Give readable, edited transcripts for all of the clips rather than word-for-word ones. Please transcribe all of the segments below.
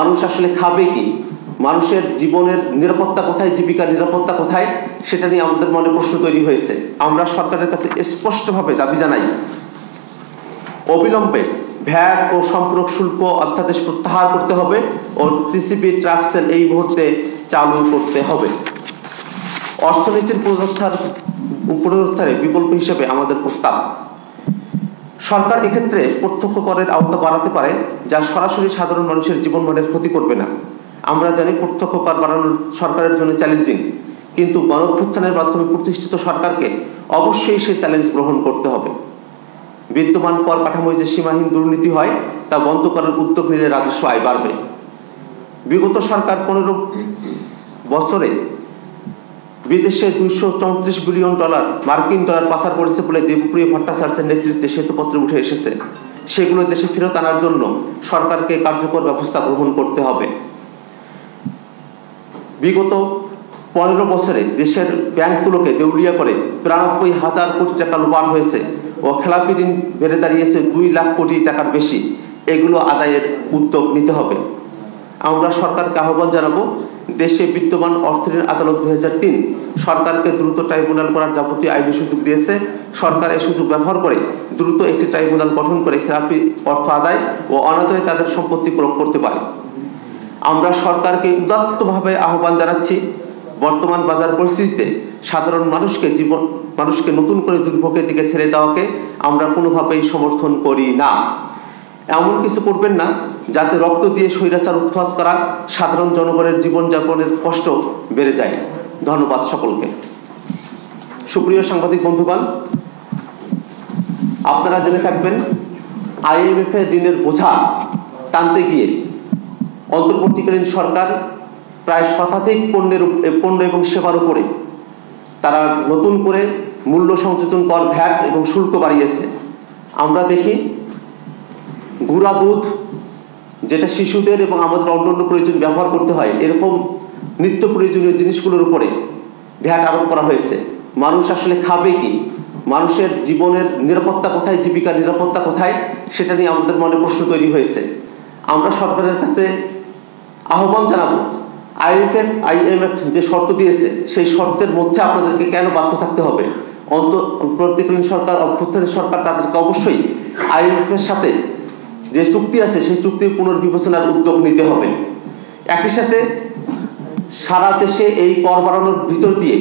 মানুষ আসলে খাবে কি, মানুষের জীবনের নিরাপত্তা কোথায়, জীবিকার নিরাপত্তা কোথায়, সেটা নিয়ে আমাদের মনে প্রশ্ন তৈরি হয়েছে। আমরা সরকারের কাছে স্পষ্টভাবে দাবি জানাই, অবিলম্বে ভ্যাট ও সম্পূরক শুল্ক অধ্যাদেশ প্রত্যাহার করতে হবে ও টিসিবি ট্রাক সেল এই মুহূর্তে চালু করতে হবে। অর্থনীতির পুনরুদ্ধারে বিকল্প হিসেবে আমাদের প্রস্তাব, সরকার এক্ষেত্রে প্রত্যক্ষ করের আওতা বাড়াতে পারে, যা সরাসরি সাধারণ মানুষের জীবনমানের ক্ষতি করবে না। আমরা জানি প্রত্যক্ষ কর বাড়ানো সরকারের জন্য চ্যালেঞ্জিং, কিন্তু গণঅভ্যুত্থানের মাধ্যমে প্রতিষ্ঠিত সরকারকে অবশ্যই সেই চ্যালেঞ্জ গ্রহণ করতে হবে। বিদ্যমান কর কাঠামোয় যে সীমাহীন দুর্নীতি হয় তা বন্ধ করার উদ্যোগ নিলে রাজস্ব আয় বাড়বে। বিগত সরকার 15 বছরে বিদেশে $234 বিলিয়ন মার্কিন ডলার পাচার করেছে বলে দেবপ্রিয় ভট্টাচার্যের নেতৃত্বে শ্বেতপত্রে উঠে এসেছে। সেগুলো দেশে ফেরত আনার জন্য সরকারকে কার্যকর ব্যবস্থা গ্রহণ করতে হবে। বিগত 15 বছরে দেশের ব্যাংকগুলোকে দেউলিয়া করে 92,000 কোটি টাকা লোপাট হয়েছে ও খেলাপি ঋণ বেড়ে দাঁড়িয়েছে 2 লাখ কোটি টাকার বেশি। এগুলো আদায়ের উদ্যোগ নিতে হবে। আমরা সরকারকে আহ্বান জানাবো, দেশে বিদ্যমান অর্থঋণ আদালত 2003 সরকারকে দ্রুত ট্রাইব্যুনাল করার যাবতীয় আইনি সুযোগ দিয়েছে। সরকার এই সুযোগ ব্যবহার করে দ্রুত একটি ট্রাইব্যুনাল গঠন করে খেলাপি অর্থ আদায় ও অনাদায়ে তাদের সম্পত্তি প্রয়োগ করতে পারে। আমরা সরকারকে উদাত্তভাবে আহ্বান জানাচ্ছি, বর্তমান বাজার পরিস্থিতিতে সাধারণ মানুষকে নতুন করে দুর্ভোগের দিকে ঠেলে দেওয়াকে আমরা কোনোভাবেই সমর্থন করি না। এমন কিছু করবেন না যাতে রক্ত দিয়ে স্বৈরাচার উৎখাত করা সাধারণ জনগণের জীবনযাপনের কষ্ট বেড়ে যায়। ধন্যবাদ সকলকে। সুপ্রিয় সাংবাদিক বন্ধুগণ, আপনারা জেনে থাকবেন, IMF এর ঋণের বোঝা টানতে গিয়ে অন্তর্বর্তীকালীন সরকার প্রায় শতাধিক পণ্য এবং সেবার উপরে তারা নতুন করে মূল্য সংযোজন কর, ভ্যাট এবং শুল্ক বাড়িয়েছে। আমরা দেখি গুঁড়া দুধ, যেটা শিশুদের এবং আমাদের অন্যান্য প্রয়োজন ব্যবহার করতে হয়, এরকম নিত্য প্রয়োজনীয় জিনিসগুলোর উপরে ভ্যাট আরোপ করা হয়েছে। মানুষ আসলে খাবে কি, মানুষের জীবনের নিরাপত্তা কোথায়, জীবিকার নিরাপত্তা কোথায়, সেটা নিয়ে আমাদের মনে প্রশ্ন তৈরি হয়েছে। আমরা সরকারের কাছে আহ্বান জানাবো, IMF যে শর্ত দিয়েছে সেই শর্তের মধ্যে আপনাদেরকে কেন বাধ্য থাকতে হবে? অন্তর্বর্তীকালীন সরকার, অভ্যুত্থানের সরকার, তাদেরকে অবশ্যই IMF এর সাথে যে চুক্তি আছে সেই চুক্তির পুনর্বিবেচনার উদ্যোগ নিতে হবে। একই সাথে সারা দেশে এই কর বাড়ানোর ভিতর দিয়ে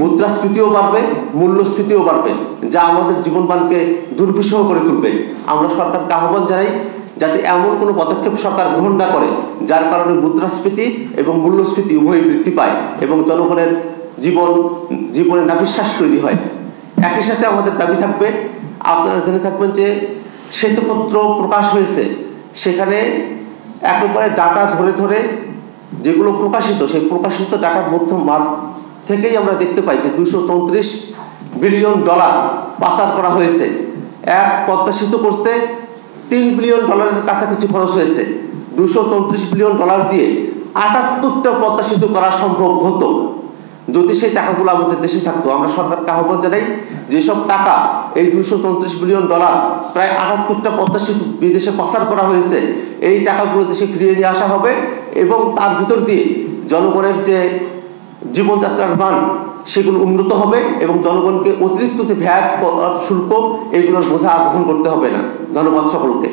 মুদ্রাস্ফীতিও বাড়বে, মূল্যস্ফীতিও বাড়বে, যা আমাদের জীবনমানকে দুর্বিষহ করে তুলবে। আমরা সরকারকে আহ্বান জানাই যাতে এমন কোনো পদক্ষেপ সরকার গ্রহণ না করে যার কারণে মুদ্রাস্ফীতি এবং মূল্যস্ফীতি উভয়ই বৃদ্ধি পায় এবং জনগণের জীবনে নাভিশ্বাস তৈরি হয়। একই সাথে আমাদের দাবি থাকবে, আপনারা জেনে থাকবেন যে শ্বেতপত্র প্রকাশ হয়েছে, সেখানে একেবারে ডাটা ধরে ধরে যেগুলো প্রকাশিত, সেই প্রকাশিত ডাটার মধ্যে থেকেই আমরা দেখতে পাই যে $234 বিলিয়ন পাচার করা হয়েছে। এক পদ্মা সেতু করতে $3 বিলিয়ন কাছাকাছি খরচ হয়েছে। $234 বিলিয়ন দিয়ে 78টা পদ্মা সেতু করা সম্ভব হতো যদি সেই টাকাগুলো আমাদের দেশে থাকতো। আমরা সরকারকে আহ্বান জানাই, যেসব টাকা, এই $234 বিলিয়ন, প্রায় 78টা পদ্মা সেতু বিদেশে পাচার করা হয়েছে, এই টাকাগুলো দেশে ফিরিয়ে নিয়ে আসা হবে এবং তার ভিতর দিয়ে জনগণের যে জীবনযাত্রার মান সেগুলো উন্নত হবে এবং জনগণকে অতিরিক্ত যে ভ্যাট শুল্ক এগুলোর বোঝা গ্রহণ করতে হবে না। ধন্যবাদ সকলকে।